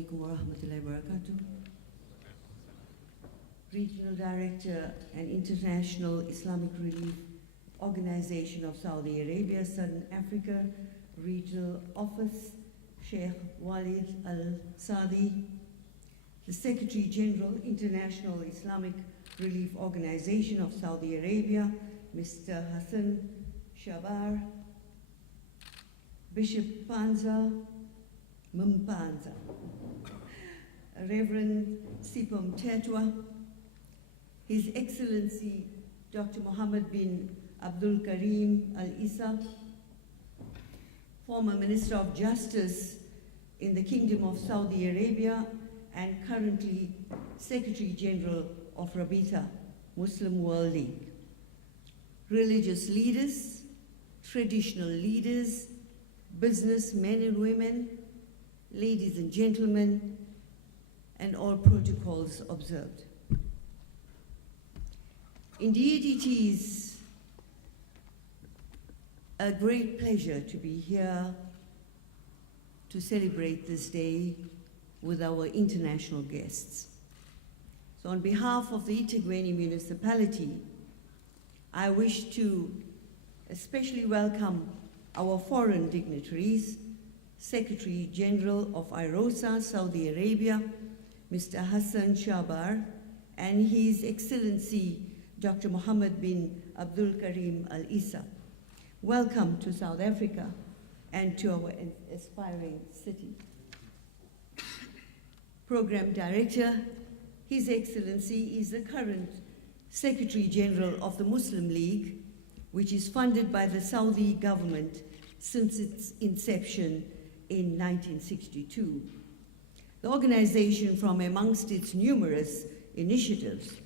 alaikum wa rahmatullahi wa barakatuh. Regional Director and International Islamic Relief Organization of Saudi Arabia, Southern Africa, Regional Office, Sheikh Walid Al-Saadi, the Secretary General, International Islamic Relief Organization of Saudi Arabia, Mr. Hassan Shabar, Bishop Panza, Mumpanza, Reverend Sipam Tetwa, His Excellency Dr. Mohammed bin Abdul Karim Al-Isa, former Minister of Justice in the Kingdom of Saudi Arabia and currently Secretary General of Rabita, Muslim World League, religious leaders, traditional leaders, businessmen and women, ladies and gentlemen, and all protocols observed. Indeed, it is a great pleasure to be here to celebrate this day with our international guests. So on behalf of the eThekwini municipality, I wish to especially welcome our foreign dignitaries, Secretary General of IROSA, Saudi Arabia, Mr. Hassan Shabar, and His Excellency Dr. Mohammed bin Abdul Karim Al-Isa. Welcome to South Africa and to our aspiring city. Program Director, His Excellency is the current Secretary General of the Muslim League, which is funded by the Saudi government since its inception in 1962. The organization, from amongst its numerous initiatives,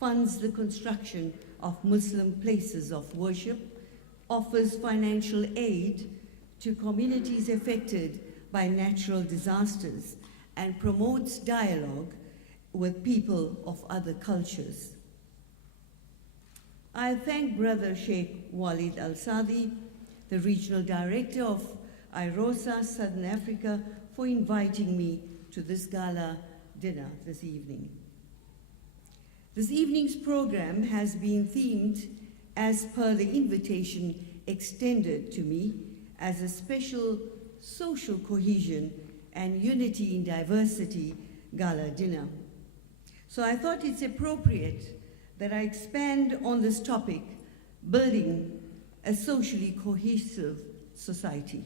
funds the construction of Muslim places of worship, offers financial aid to communities affected by natural disasters, and promotes dialogue with people of other cultures. I thank Brother Sheikh Walid Al-Saadi, the Regional Director of IROSA, Southern Africa, for inviting me to this gala dinner this evening. This evening's program has been themed as per the invitation extended to me as a special social cohesion and unity in diversity gala dinner. So I thought it's appropriate that I expand on this topic, building a socially cohesive society.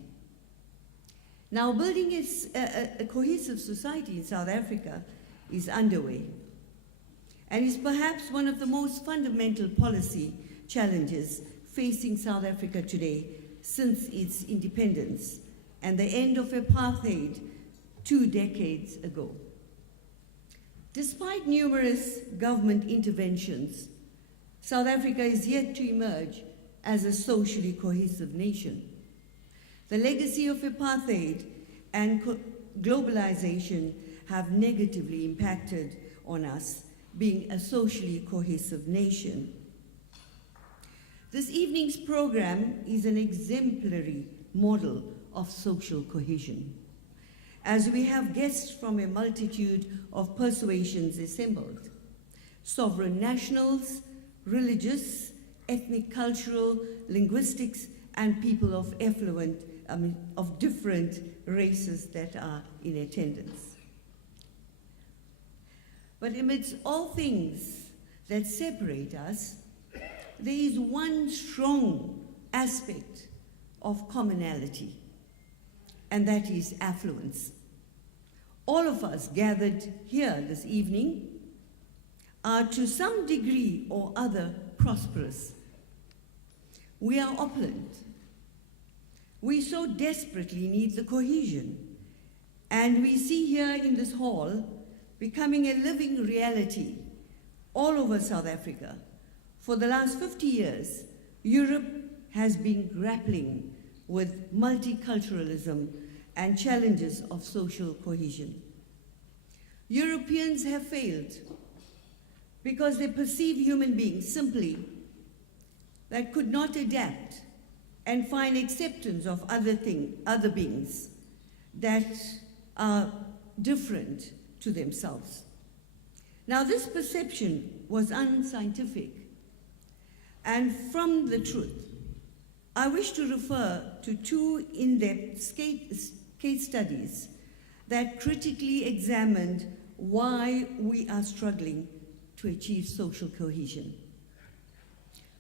Now, building a cohesive society in South Africa is underway and is perhaps one of the most fundamental policy challenges facing South Africa today since its independence and the end of apartheid 2 decades ago. Despite numerous government interventions, South Africa is yet to emerge as a socially cohesive nation. The legacy of apartheid and globalization have negatively impacted on us being a socially cohesive nation. This evening's program is an exemplary model of social cohesion, as we have guests from a multitude of persuasions assembled: sovereign nationals, religious, ethnic, cultural, linguistics, and people of of different races that are in attendance. But amidst all things that separate us, there is one strong aspect of commonality, and that is affluence. All of us gathered here this evening are to some degree or other prosperous. We are opulent. We so desperately need the cohesion, and we see here in this hall becoming a living reality all over South Africa. For the last 50 years, Europe has been grappling with multiculturalism and challenges of social cohesion. Europeans have failed because they perceive human beings simply that could not adapt and find acceptance of other beings that are different to themselves. Now, this perception was unscientific, and from the truth, I wish to refer to two in-depth case studies that critically examined why we are struggling to achieve social cohesion.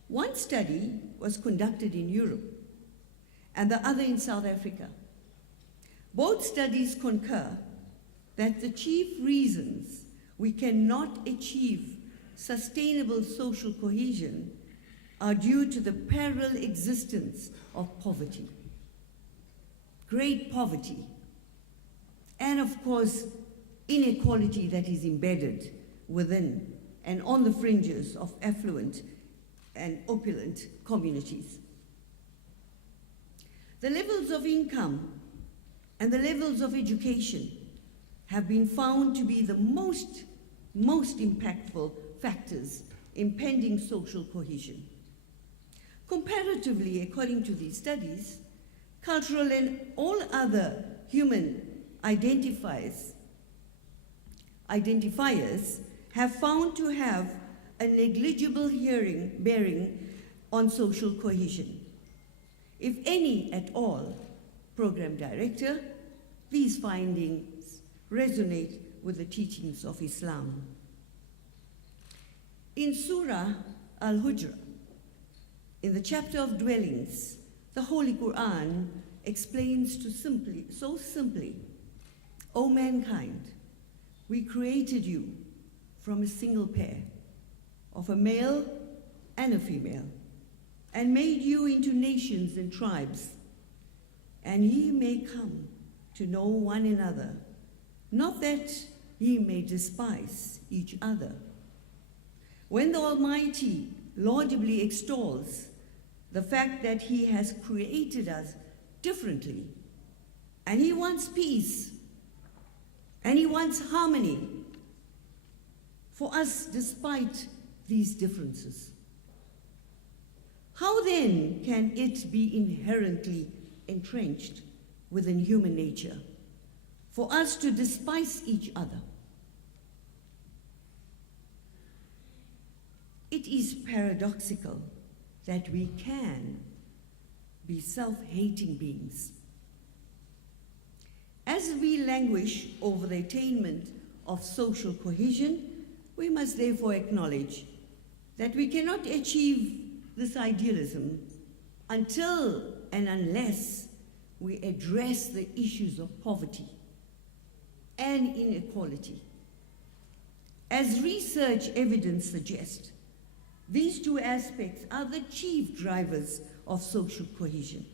One study was conducted in Europe and the other in South Africa. Both studies concur that the chief reasons we cannot achieve sustainable social cohesion are due to the parallel existence of poverty, great poverty, and of course, inequality that is embedded within and on the fringes of affluent and opulent communities. The levels of income and the levels of education have been found to be the most impactful factors impeding social cohesion. Comparatively, according to these studies, cultural and all other human identifiers have found to have a negligible bearing on social cohesion. If any at all, Program Director, these findings resonate with the teachings of Islam. In Surah Al-Hujra, in the chapter of dwellings, the Holy Quran explains so simply, O mankind, we created you from a single pair of a male and a female, and made you into nations and tribes, and ye may come to know one another, not that ye may despise each other. When the Almighty laudably extols the fact that he has created us differently, and he wants peace, and he wants harmony for us despite these differences, how then can it be inherently entrenched within human nature for us to despise each other? It is paradoxical that we can be self-hating beings. As we languish over the attainment of social cohesion, we must therefore acknowledge that we cannot achieve this idealism until and unless we address the issues of poverty and inequality. As research evidence suggests, these two aspects are the chief drivers of social cohesion,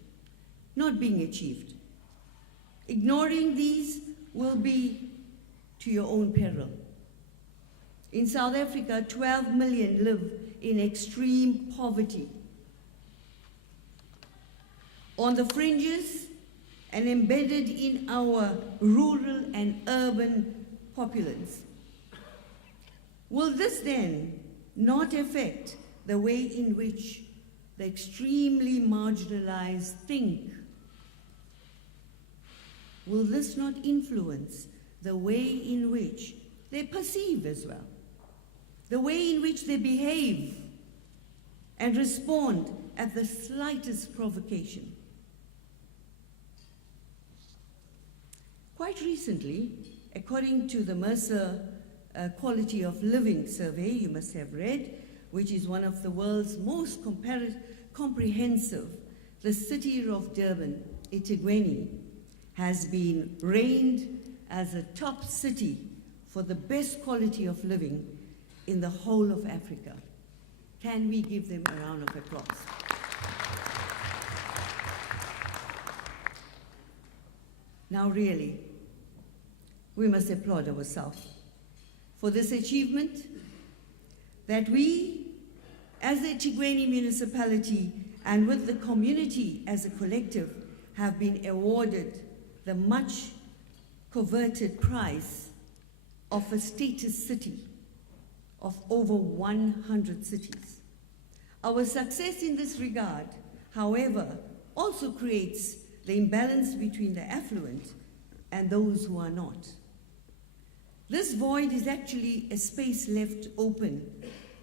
not being achieved. Ignoring these will be to your own peril. In South Africa, 12 million live in extreme poverty, on the fringes and embedded in our rural and urban populace. Will this then not affect the way in which the extremely marginalized think? Will this not influence the way in which they perceive as well? The way in which they behave and respond at the slightest provocation? Quite recently, according to the Mercer Quality of Living Survey, you must have read, which is one of the world's most comprehensive, the city of Durban, eThekwini, has been reigned as a top city for the best quality of living in the whole of Africa. Can we give them a round of applause? Now really, we must applaud ourselves for this achievement that we, as the eThekwini municipality and with the community as a collective, have been awarded the much coveted prize of a status city of over 100 cities. Our success in this regard, however, also creates the imbalance between the affluent and those who are not. This void is actually a space left open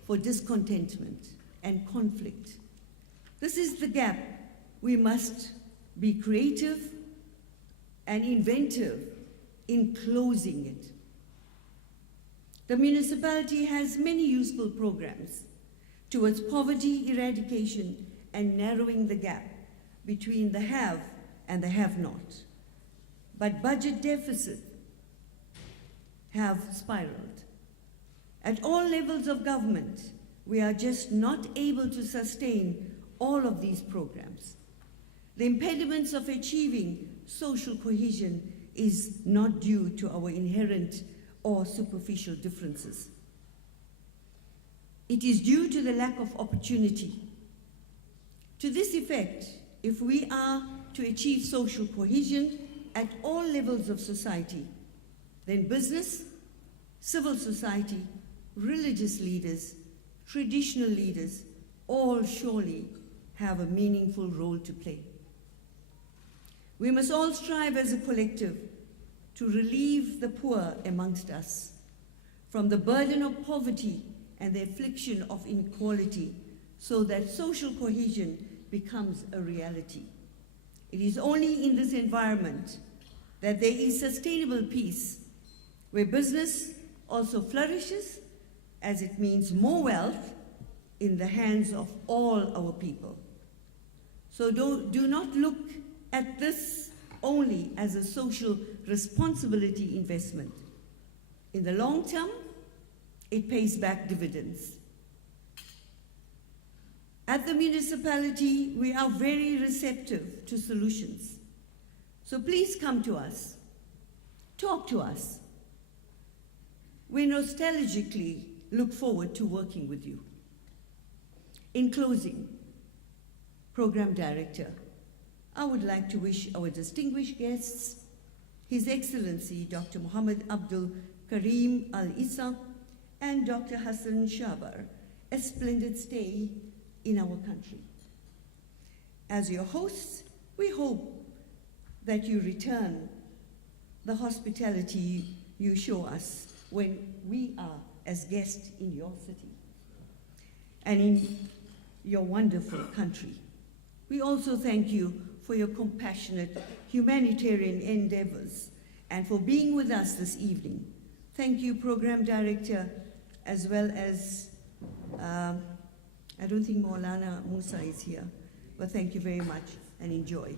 for discontentment and conflict. This is the gap. We must be creative and inventive in closing it. The municipality has many useful programs towards poverty eradication and narrowing the gap between the have and the have-not. But budget deficits have spiraled. At all levels of government, we are just not able to sustain all of these programs. The impediments of achieving social cohesion is not due to our inherent or superficial differences. It is due to the lack of opportunity. To this effect, if we are to achieve social cohesion at all levels of society, then business, civil society, religious leaders, traditional leaders, all surely have a meaningful role to play. We must all strive as a collective to relieve the poor amongst us from the burden of poverty and the affliction of inequality so that social cohesion becomes a reality. It is only in this environment that there is sustainable peace, where business also flourishes, as it means more wealth in the hands of all our people. So do not look at this only as a social responsibility investment. In the long term, it pays back dividends. At the municipality, we are very receptive to solutions. So please come to us, talk to us. We nostalgically look forward to working with you. In closing, Program Director, I would like to wish our distinguished guests, His Excellency Dr. Muhammad Abdul Karim Al-Issa and Dr. Hassan Shabar, a splendid stay in our country. As your hosts, we hope that you return the hospitality you show us when we are as guests in your city and in your wonderful country. We also thank you for your compassionate humanitarian endeavors and for being with us this evening. Thank you, Program Director, as well as, I don't think Maulana Musa is here, but thank you very much and enjoy.